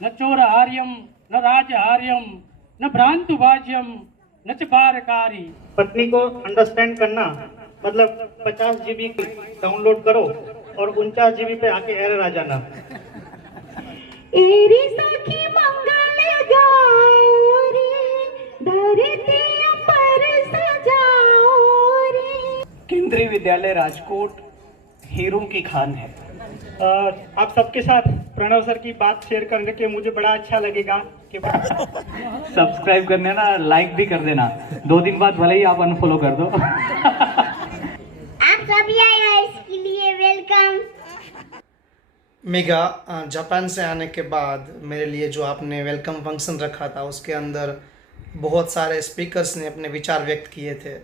न चोरहार्यम न राजहार्यम न भ्रांतुभाज्यम न च बारकारी। पत्नी को अंडरस्टैंड करना मतलब 50 GB डाउनलोड करो और 49 GB पे आके एरर आ जाना। एरी सखी मंगल गाओ रे, धरती पर सजाओ रे। केंद्रीय विद्यालय राजकोट हीरों की खान है। आप सबके साथ प्रणव सर की बात शेयर करने के मुझे बड़ा अच्छा लगेगा कि सब्सक्राइब करने ना, लाइक भी कर देना। 2 दिन बाद भले ही आप अनफॉलो कर दो। आप सभी आए हैं इसके लिए वेलकम। मेगा जापान से आने के बाद मेरे लिए जो आपने वेलकम फंक्शन रखा था उसके अंदर बहुत सारे स्पीकर्स ने अपने विचार व्यक्त किए थे।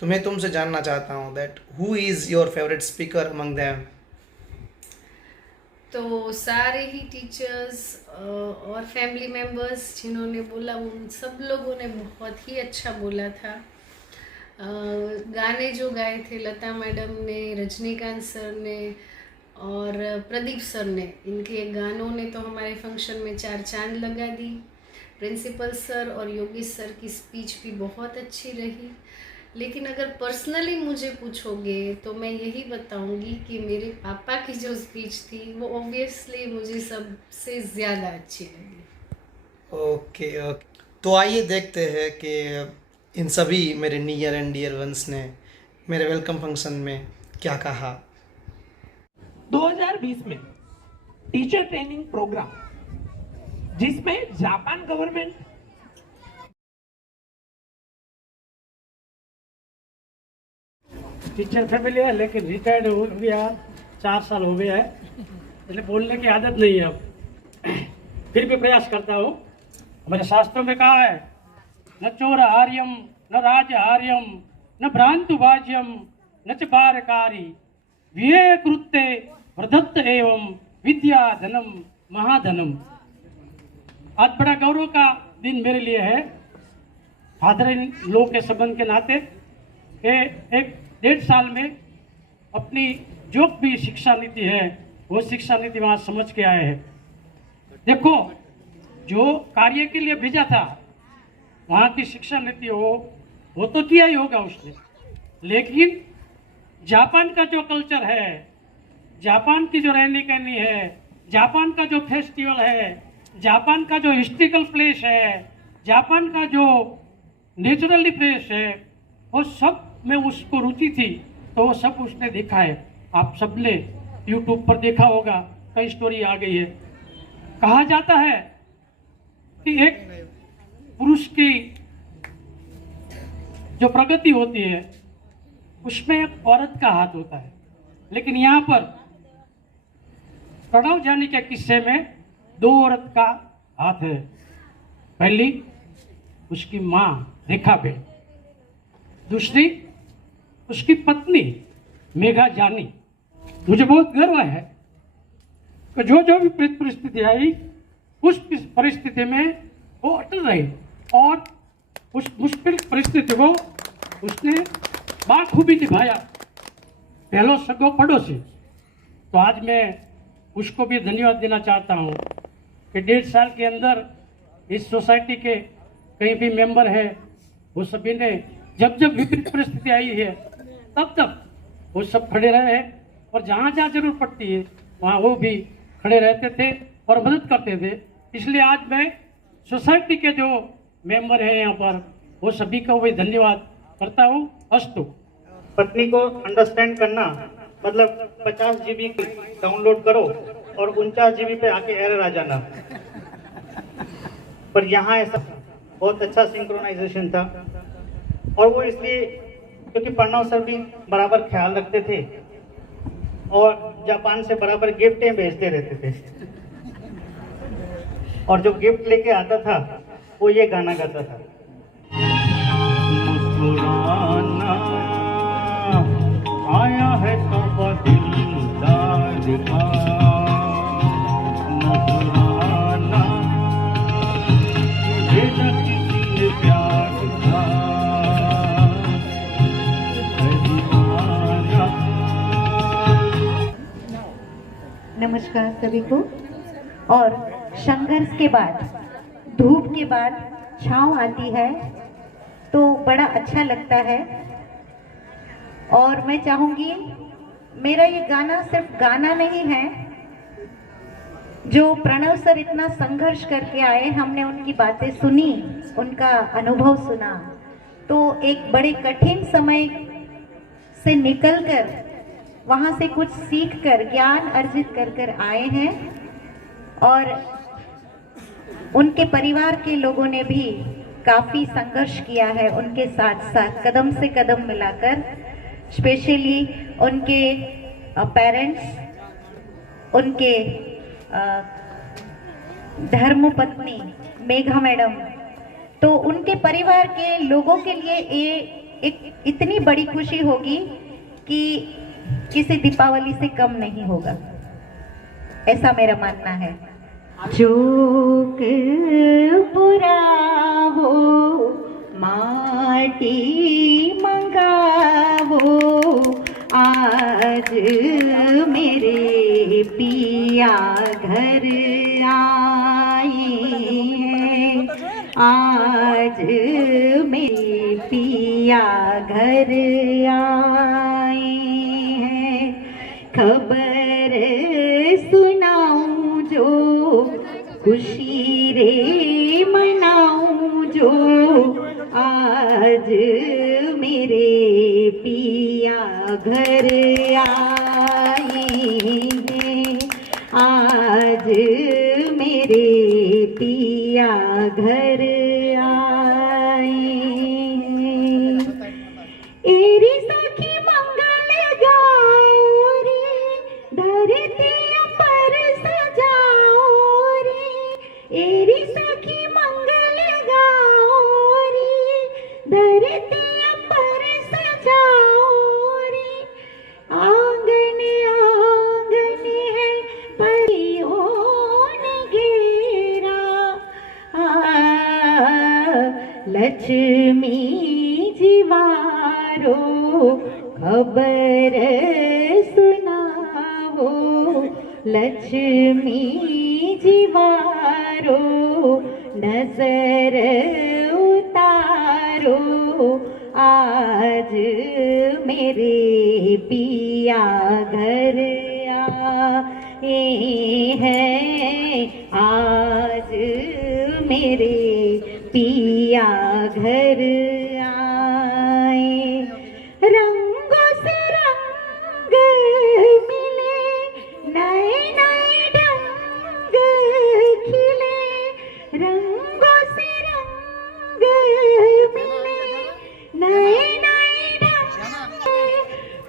तो मैं तुमसे जानना चाहता हूँ that who is your favourite speaker among them. तो सारे ही टीचर्स और फैमिली मेम्बर्स जिन्होंने बोला उन सब लोगों ने बहुत ही अच्छा बोला था। गाने जो गाए थे लता मैडम ने, रजनीकांत सर ने और प्रदीप सर ने, इनके गानों ने तो हमारे फंक्शन में 4 चांद लगा दी। प्रिंसिपल सर और योगेश सर की स्पीच भी बहुत अच्छी रही। लेकिन अगर पर्सनली मुझे पूछोगे तो मैं यही बताऊंगी कि मेरे पापा की जो स्पीच थी वो ऑब्वियसली मुझे सबसे ज़्यादा अच्छी लगी। ओके तो आइए देखते हैं कि इन सभी मेरे नियर एंड डियर वंस ने मेरे वेलकम फंक्शन में क्या कहा। 2020 में टीचर ट्रेनिंग प्रोग्राम जिसमें जापान गवर्नमेंट टीचर फैमिली है लेकिन रिटायर्ड हो गया, 4 साल हो गया है, इसलिए बोलने की आदत नहीं है। अब फिर भी प्रयास करता हूँ। हमारे शास्त्रों में कहा है न चोरहार्यम न राजहार्यम न भ्रांतुभाज्यम न च बारकारी, विहे कृत्य प्रदत्त एवं विद्या धनम महाधनम। आज बड़ा गौरव का दिन मेरे लिए है। फादर इन लॉ के संबंध के नाते एक 1.5 साल में अपनी जो भी शिक्षा नीति है वो शिक्षा नीति वहाँ समझ के आए हैं। देखो, जो कार्य के लिए भेजा था वहाँ की शिक्षा नीति हो वो तो किया ही होगा उसने, लेकिन जापान का जो कल्चर है, जापान की जो रहनी कहनी है, जापान का जो फेस्टिवल है, जापान का जो हिस्ट्रिकल प्लेस है, जापान का जो नेचुरली प्लेस है, वो सब में उसको रुचि थी। तो वो सब उसने देखा है। आप सब ने यूट्यूब पर देखा होगा, कई स्टोरी आ गई है। कहा जाता है कि एक पुरुष की जो प्रगति होती है उसमें एक औरत का हाथ होता है, लेकिन यहाँ पर प्रणव जानी के किस्से में 2 औरत का हाथ है। पहली उसकी माँ रेखा बेन, दूसरी उसकी पत्नी मेघा जानी। मुझे बहुत गर्व है कि जो भी परिस्थिति आई उस परिस्थिति में वो अटल रही और उस मुश्किल परिस्थिति को उसने बाखूबी निभाया, पहलो सगो पड़ोसी। तो आज मैं उसको भी धन्यवाद देना चाहता हूँ कि 1.5 साल के अंदर इस सोसाइटी के कहीं भी मेंबर है वो सभी ने जब जब विपरीत परिस्थिति आई है तब वो सब खड़े रहे हैं, और जहाँ जहाँ जरूरत पड़ती है वहाँ वो भी खड़े रहते थे और मदद करते थे। इसलिए आज मैं सोसाइटी के जो मेंबर हैं यहाँ पर वो सभी को भी धन्यवाद करता हूँ। अस्तु। पत्नी को अंडरस्टैंड करना मतलब 50 GB डाउनलोड करो और 49 GB पे आके एरर आ जाना। पर यहाँ ऐसा बहुत अच्छा सिंक्रोनाइजेशन था, और वो इसलिए क्योंकि प्रणव सर भी बराबर ख्याल रखते थे और जापान से बराबर गिफ्टें भेजते रहते थे, और जो गिफ्ट लेके आता था वो ये गाना गाता था। मुस्कुराना आया है तो बदलदार का, मुस्कुराना भेजा किसी ने प्यार का। नमस्कार सभी को। और संघर्ष के बाद, धूप के बाद छांव आती है तो बड़ा अच्छा लगता है। और मैं चाहूँगी, मेरा ये गाना सिर्फ गाना नहीं है, जो प्रणव सर इतना संघर्ष करके आए, हमने उनकी बातें सुनी, उनका अनुभव सुना, तो एक बड़े कठिन समय से निकलकर वहाँ से कुछ सीखकर ज्ञान अर्जित कर आए हैं। और उनके परिवार के लोगों ने भी काफ़ी संघर्ष किया है उनके साथ साथ, कदम से कदम मिलाकर। स्पेशली उनके पेरेंट्स, उनके धर्मपत्नी मेघा मैडम, तो उनके परिवार के लोगों के लिए ये एक इतनी बड़ी खुशी होगी कि किसी दीपावली से कम नहीं होगा, ऐसा मेरा मानना है। चूक बुरा हो माटी मंगावो, आज मेरे पिया घर आए हैं, आज मेरे पिया घर आए हैं। खबर सुनाऊं जो खुशी रे मनाऊं जो, आज मेरे पिया घर आए हैं, आज मेरे पिया घर आए हैं। एरी सखी मंगल गाओ रे, धरती पर सजाओ रे। एरी सखी मंगल गाओ रे, धरती पर सजाओ रे। आंगन आंगन है परियों ने घेरा, लक्ष्मी जीवारो खबर सुनावो, लक्ष्मी जीवारो नजर उतारो, आज मेरे पिया घर आए हैं, आज मेरे पिया घर आए। रंगों से रंग मिले, नए नए ढंग खिले, रंगों से रंग मिले, नए नए ढंग,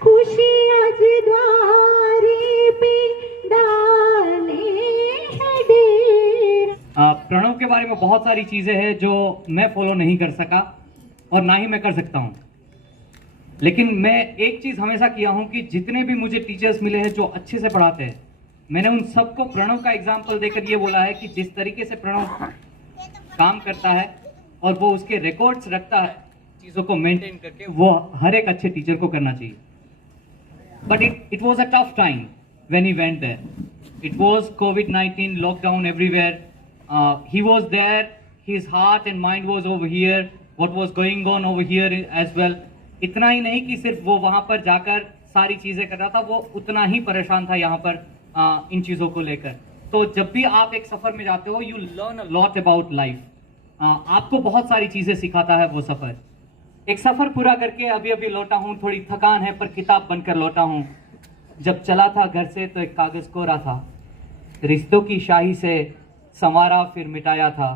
खुशी आज द्वारे पे डाले है डेरा। प्रणव के बारे में बहुत सारी चीज़ें हैं जो मैं फॉलो नहीं कर सका और ना ही मैं कर सकता हूँ, लेकिन मैं एक चीज़ हमेशा किया हूँ कि जितने भी मुझे टीचर्स मिले हैं जो अच्छे से पढ़ाते हैं, मैंने उन सबको प्रणव का एग्जाम्पल देकर ये बोला है कि जिस तरीके से प्रणव काम करता है और वो उसके रिकॉर्ड्स रखता है चीज़ों को मेंटेन करके, वो हर एक अच्छे टीचर को करना चाहिए। But it was a tough time when he went there. It was COVID-19 lockdown everywhere. He was there, his heart and mind was over here, what was going on over here as well. इतना ही नहीं कि सिर्फ वो वहाँ पर जाकर सारी चीज़ें कर रहा था, वो उतना ही परेशान था यहाँ पर इन चीज़ों को लेकर। तो जब भी आप एक सफ़र में जाते हो, you learn a lot about life. आपको बहुत सारी चीज़ें सिखाता है वो सफ़र। एक सफ़र पूरा करके अभी अभी लौटा हूँ, थोड़ी थकान है पर किताब बनकर लौटा हूँ। जब चला था घर से तो एक कागज़ कोरा था, रिश्तों की शाही से संवारा फिर मिटाया था,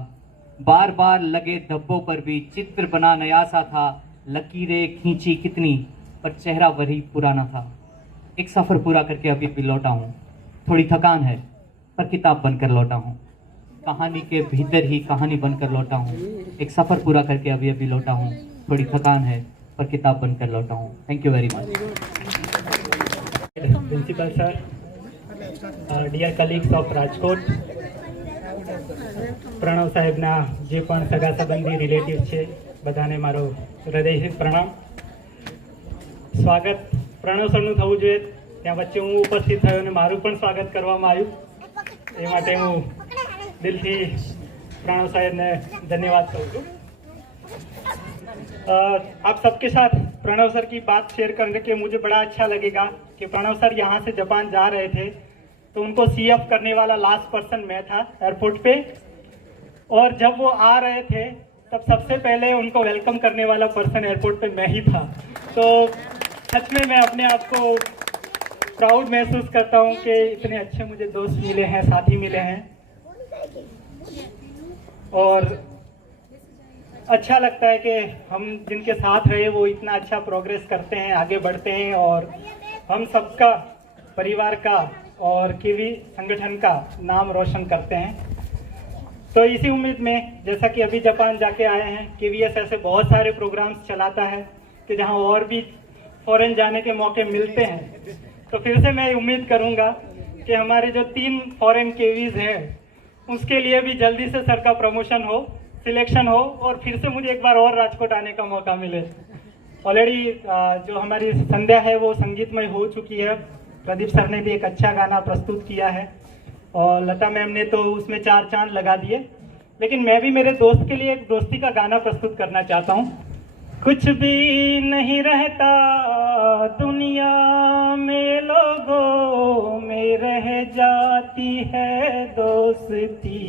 बार बार लगे धब्बों पर भी चित्र बना नया सा था, लकीरें खींची कितनी पर चेहरा वही पुराना था। एक सफ़र पूरा करके अभी अभी लौटा हूँ, थोड़ी थकान है पर किताब बनकर लौटा हूँ, कहानी के भीतर ही कहानी बनकर लौटा हूँ। एक सफ़र पूरा करके अभी अभी लौटा हूँ, थोड़ी थकान है पर किताब बनकर लौटा हूँ। Thank you very much. Principal sir, dear colleagues of Rajkot, Pranav સાહેબના જે પણ સગા સંબંધી રિલેટિવ છે બધાને મારો હૃદયથી પ્રણામ। સ્વાગત પ્રણવ સરનું થવું જોઈએ, ત્યાં વચ્ચે હું ઉપસ્થિત થયો અને મારું પણ સ્વાગત કરવામાં આવ્યું, એ માટે હું દિલથી પ્रणव સાહેબને ધન્યવાદ કહું છું। आप सबके साथ प्रणव सर की बात शेयर करने के मुझे बड़ा अच्छा लगेगा कि प्रणव सर यहाँ से जापान जा रहे थे तो उनको CF करने वाला लास्ट पर्सन मैं था एयरपोर्ट पे, और जब वो आ रहे थे तब सबसे पहले उनको वेलकम करने वाला पर्सन एयरपोर्ट पे मैं ही था। तो सच में मैं अपने आप को प्राउड महसूस करता हूँ कि इतने अच्छे मुझे दोस्त मिले हैं, साथी मिले हैं, और अच्छा लगता है कि हम जिनके साथ रहे वो इतना अच्छा प्रोग्रेस करते हैं, आगे बढ़ते हैं, और हम सबका, परिवार का और केवी संगठन का नाम रोशन करते हैं। तो इसी उम्मीद में, जैसा कि अभी जापान जाके आए हैं, KVS ऐसे बहुत सारे प्रोग्राम्स चलाता है कि जहां और भी फॉरेन जाने के मौके मिलते हैं, तो फिर से मैं उम्मीद करूंगा कि हमारे जो 3 फॉरेन KVs हैं उसके लिए भी जल्दी से सर का प्रमोशन हो, सिलेक्शन हो, और फिर से मुझे एक बार और राजकोट आने का मौका मिले। ऑलरेडी जो हमारी संध्या है वो संगीतमय हो चुकी है। प्रदीप सर ने भी एक अच्छा गाना प्रस्तुत किया है और लता मैम ने तो उसमें 4 चांद लगा दिए, लेकिन मैं भी मेरे दोस्त के लिए एक दोस्ती का गाना प्रस्तुत करना चाहता हूँ। कुछ भी नहीं रहता दुनिया में, लोगों में रह जाती है दोस्ती,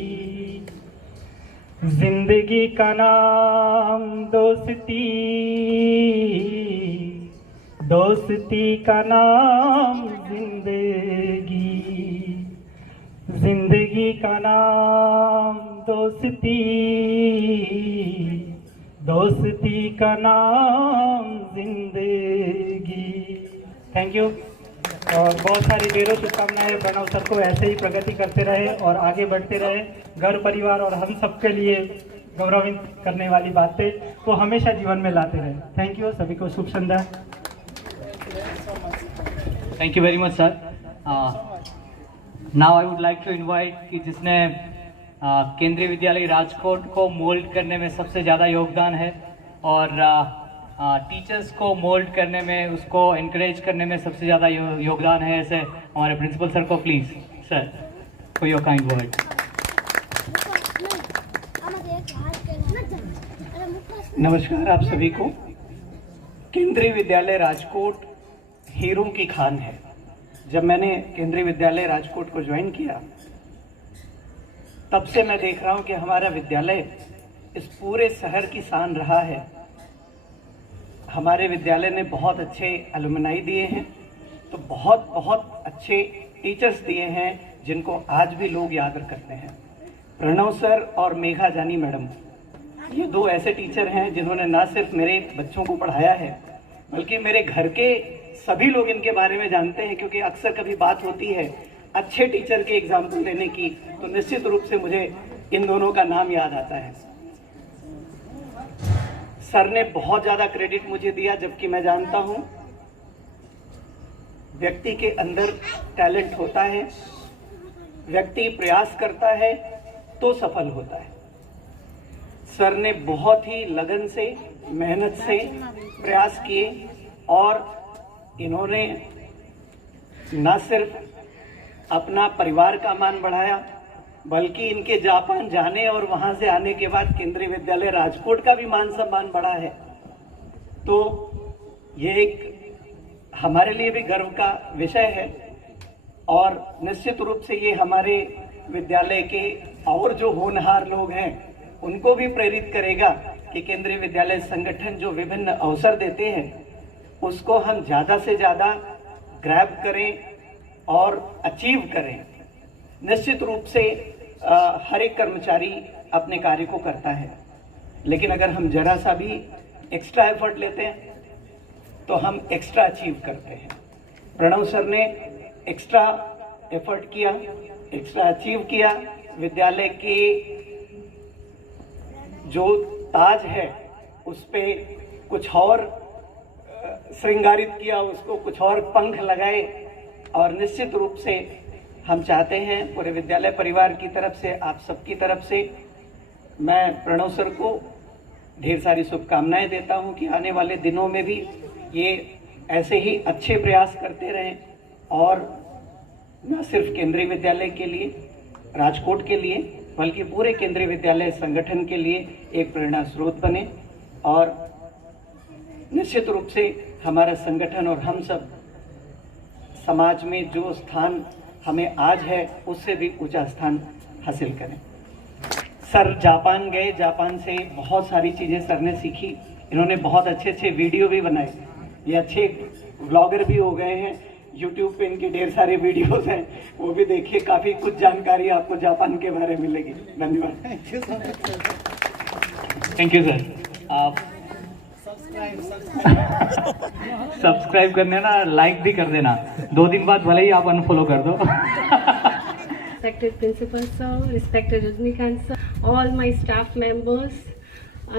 जिंदगी का नाम दोस्ती, दोस्ती का नाम जिंदगी, जिंदगी का नाम दोस्ती, दोस्ती का नाम जिंदगी। थैंक यू, और बहुत सारी ढेरों शुभकामनाएं प्रणव सर को, ऐसे ही प्रगति करते रहे और आगे बढ़ते रहे। घर परिवार और हम सबके लिए गौरवित करने वाली बातें वो हमेशा जीवन में लाते रहे। थैंक यू, सभी को शुभ संध्या। Thank you very much sir. Now I would like to invite कि जिसने केंद्रीय विद्यालय राजकोट को मोल्ड करने में सबसे ज़्यादा योगदान है और टीचर्स को मोल्ड करने में, उसको एनकरेज करने में सबसे ज़्यादा योगदान है, ऐसे हमारे प्रिंसिपल सर को please sir for your kind word. नमस्कार आप सभी को। केंद्रीय विद्यालय राजकोट हीरों की खान है। जब मैंने केंद्रीय विद्यालय राजकोट को ज्वाइन किया तब से मैं देख रहा हूं कि हमारा विद्यालय इस पूरे शहर की शान रहा है। हमारे विद्यालय ने बहुत अच्छे अलुमनाई दिए हैं, तो बहुत बहुत अच्छे टीचर्स दिए हैं जिनको आज भी लोग याद करते हैं। प्रणव सर और मेघा जानी मैडम, ये 2 ऐसे टीचर हैं जिन्होंने ना सिर्फ मेरे बच्चों को पढ़ाया है बल्कि मेरे घर के सभी लोग इनके बारे में जानते हैं, क्योंकि अक्सर कभी बात होती है अच्छे टीचर के एग्जाम्पल लेने की, तो निश्चित रूप से मुझे इन दोनों का नाम याद आता है। सर ने बहुत ज़्यादा क्रेडिट मुझे दिया, जबकि मैं जानता हूँ व्यक्ति के अंदर टैलेंट होता है, व्यक्ति प्रयास करता है तो सफल होता है। सर ने बहुत ही लगन से, मेहनत से प्रयास किए और इन्होंने न सिर्फ अपना परिवार का मान बढ़ाया बल्कि इनके जापान जाने और वहां से आने के बाद केंद्रीय विद्यालय राजकोट का भी मान सम्मान बढ़ा है। तो ये एक हमारे लिए भी गर्व का विषय है और निश्चित रूप से ये हमारे विद्यालय के और जो होनहार लोग हैं उनको भी प्रेरित करेगा कि केंद्रीय विद्यालय संगठन जो विभिन्न अवसर देते हैं उसको हम ज़्यादा से ज़्यादा ग्रैब करें और अचीव करें। निश्चित रूप से हर एक कर्मचारी अपने कार्य को करता है, लेकिन अगर हम जरा सा भी एक्स्ट्रा एफर्ट लेते हैं तो हम एक्स्ट्रा अचीव करते हैं। प्रणव सर ने एक्स्ट्रा एफर्ट किया, एक्स्ट्रा अचीव किया, विद्यालय के जो ताज है उस पे कुछ और श्रृंगारित किया, उसको कुछ और पंख लगाए और निश्चित रूप से हम चाहते हैं पूरे विद्यालय परिवार की तरफ से, आप सबकी तरफ से मैं प्रणव सर को ढेर सारी शुभकामनाएं देता हूं कि आने वाले दिनों में भी ये ऐसे ही अच्छे प्रयास करते रहें और न सिर्फ केंद्रीय विद्यालय के लिए, राजकोट के लिए बल्कि पूरे केंद्रीय विद्यालय संगठन के लिए एक प्रेरणा स्रोत बने और निश्चित रूप से हमारा संगठन और हम सब समाज में जो स्थान हमें आज है उससे भी ऊंचा स्थान हासिल करें। सर जापान गए, जापान से बहुत सारी चीज़ें सर ने सीखी। इन्होंने बहुत अच्छे अच्छे वीडियो भी बनाए, ये अच्छे व्लॉगर भी हो गए हैं। यूट्यूब पे इनके ढेर सारे वीडियोस हैं, वो भी देखिए, काफ़ी कुछ जानकारी आपको जापान के बारे में मिलेगी। धन्यवाद। Thank you sir. आप सब्सक्राइब करने ना, लाइक भी कर देना, 2 दिन बाद भले ही आप अनफॉलो कर दो। Respected Principal Sir, respected Rajnikant Sir, all my staff members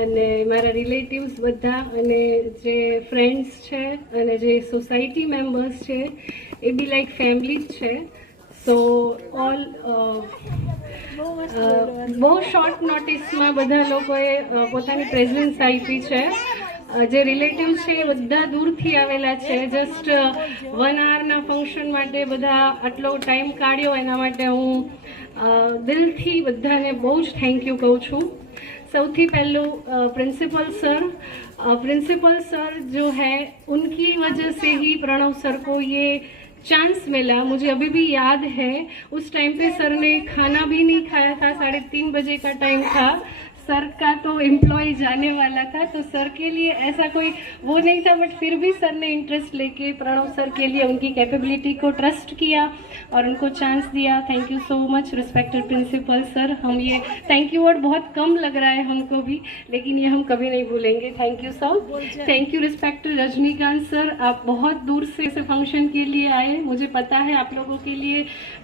અને મારા રિલેટિવ્સ બધા અને જે ફ્રેન્ડ્સ છે અને જે સોસાયટી મેમ્બર્સ છે એ બી લાઈક ફેમિલી જ છે. સો ઓલ બહુ શોર્ટ નોટિસમાં બધા લોકોએ પોતાની પ્રેઝન્સ આપી છે. જે રિલેટિવ્સ છે એ બધા દૂરથી આવેલા છે. જસ્ટ 1 આવરના ફંક્શન માટે બધા આટલો ટાઈમ કાઢ્યો, એના માટે હું દિલથી બધાને બહુ જ થેન્ક યુ કહું છું. सौથી पहलू प्रिंसिपल सर जो है उनकी वजह से ही प्रणव सर को ये चांस मिला. मुझे अभी भी याद है उस टाइम पे सर ने खाना भी नहीं खाया था, 3:30 बजे का टाइम था. सर का तो एम्प्लॉय जाने वाला था, तो सर के लिए ऐसा कोई वो नहीं था, बट फिर भी सर ने इंटरेस्ट लेके प्रणव सर के लिए उनकी कैपेबिलिटी को ट्रस्ट किया और उनको चांस दिया. Thank you so much respected principal sir. हम ये थैंक यू वर्ड बहुत कम लग रहा है हमको भी, लेकिन ये हम कभी नहीं भूलेंगे. Thank you sir. Thank you respected Rajinikanth sir. आप बहुत दूर से इस फंक्शन के लिए आए. मुझे पता है आप लोगों के लिए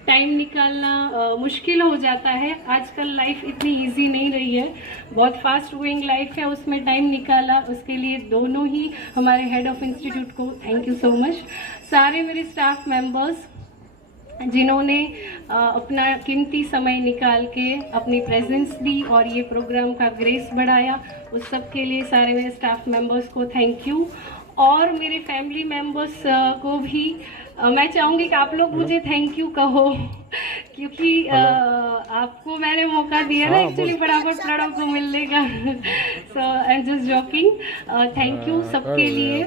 टाइम निकालना मुश्किल हो जाता है. आजकल लाइफ इतनी ईजी नहीं रही है, बहुत फास्ट गोइंग लाइफ है, उसमें टाइम निकाला, उसके लिए दोनों ही हमारे हेड ऑफ इंस्टीट्यूट को थैंक यू सो मच. सारे मेरे स्टाफ मेंबर्स जिन्होंने अपना कीमती समय निकाल के अपनी प्रेजेंस दी और ये प्रोग्राम का ग्रेस बढ़ाया, उस सब के लिए सारे मेरे स्टाफ मेंबर्स को थैंक यू. और मेरे फैमिली मेंबर्स को भी मैं चाहूँगी कि आप लोग मुझे थैंक यू कहो, क्योंकि आपको मैंने मौका दिया ना एक्चुअली फटाफट प्रणव को मिलने का. So I am just joking. Thank you सबके लिए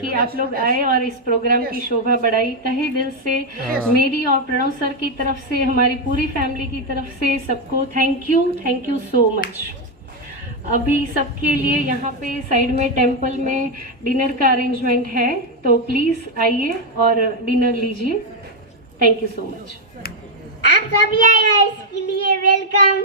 कि आप लोग आए और इस प्रोग्राम की शोभा बढ़ाई. तहे दिल से मेरी और प्रणव सर की तरफ से, हमारी पूरी फैमिली की तरफ से सबको थैंक यू सो मच. अभी सबके लिए यहाँ पे साइड में टेंपल में डिनर का अरेंजमेंट है, तो प्लीज़ आइए और डिनर लीजिए. Thank you so much. आप सभी आए हैं, इसके लिए वेलकम.